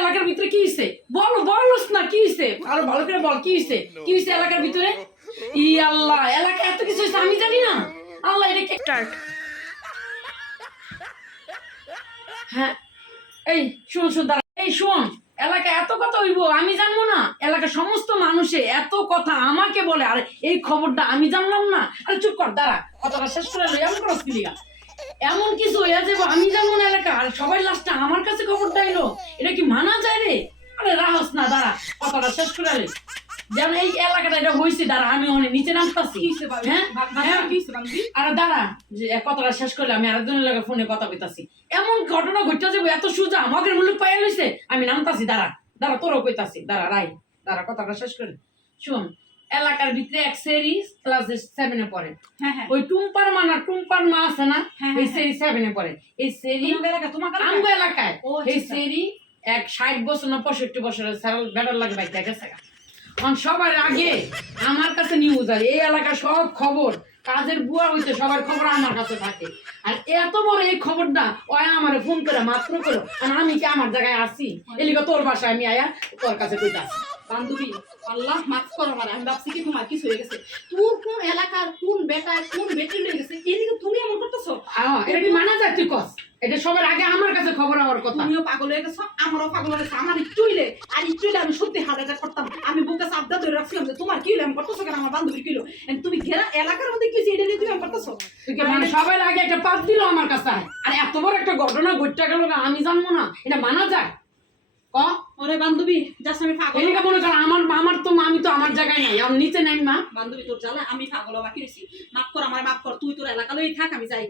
এলাকার ভিতরে কি হইছে বল বলস না কি হইছে আরো ভালো করে বল কি হইছে এলাকার ভিতরে ই আল্লাহ এলাকা এত কিছু হইছে আমি জানি না আল্লাহ এটা কি স্টার্ট হ্যাঁ এই শুন দাঁড়া এই শুন এলাকা এত কথা হইব আমি জানবো না এলাকার সমস্ত মানুষে এত কথা আমাকে বলে আর এই খবরটা আমি জানলাম না আরে চুপ কর দাঁড়া কথাটা শেষ করে লই এমন করস কি লিগা এমন কিছু হইয়া যাবো আমি জানবো না এলাকা আর সবাই লাস্টে আমার কাছে খবরটা এলো এটা কি মানা যায় রে আরে রাহস না দাঁড়া কথাটা শেষ করে লই যেমন এই এলাকাটা এটা হয়েছে দাঁড়া আমি ওখানে নিচে নামতাছি হ্যাঁ আরে দাঁড়া যে কথাটা শেষ করলে আমি আরেকজনের লাগে ফোনে কথা কইতাছি এমন ঘটনা ঘটতে যাবো এত সোজা মগের মুলুক পাইয়া লইছে আমি নামতাছি দাঁড়া তোরও কইতাছি দাঁড়া কথাটা শেষ করে শুন এলাকার ভিতরে এক সেরিজ ক্লাস 7 এ পড়ে ওই টুম্পার মা আছে না এই সেরি 7 এ পড়ে এই সেরি আমগো এলাকায় এই সেরি এক 60 বছর না 65 বছরের সারাল বেটার লাগে বাইতে গেছে সবার আগে আমার কাছে নিউজ আর এই এলাকার সব খবর কাজের বুয়া হইতে সবার খবর আমার কাছে থাকে আর এত বড় এই খবরটা ওই আমারে ফোন করে মাত্র করো আর আমি কি আমার জায়গায় আসি এলিগা তোর বাসায় আমি আয়া তোর কাছে কইতাছি বান্ধবী আল্লাহ মাফ করো মানে আমি ভাবছি কি তোমার কিছু হয়ে গেছে তোর কোন এলাকার কোন বেটা কোন বেটি হয়ে গেছে এদিকে তুমি এমন করতেছো এটা কি মানা যায় তুই কস এটা সবার আগে আমার কাছে খবর হওয়ার কথা তুমিও পাগল হয়ে গেছো আমারও পাগল হয়ে গেছে আমার একটু হইলে আমি সত্যি হার্ট অ্যাটাক করতাম আমি বুকে চাপদা ধরে রাখছিলাম যে তোমার কি হইলো আমি করতেছো কেন আমার বান্ধবীর কি হইলো তুমি ঘেরা এলাকার মধ্যে কি এটা নিয়ে তুমি এমন করতেছো মানে সবার আগে একটা পাত দিল আমার কাছে আর এত বড় একটা ঘটনা ঘটতে গেল আমি জানবো না এটা মানা যায় ক ওরে বান্ধবী জাস্ট আমি পাগল এলিকা মনে কর আমার তো আমি তো আমার জায়গায় নাই আমি নিচে নাই মা বান্ধবী তোর জ্বালা আমি পাগল বাকি রইছি মাফ কর আমার মাফ কর তুই তোর এলাকা লই থাক আমি যাই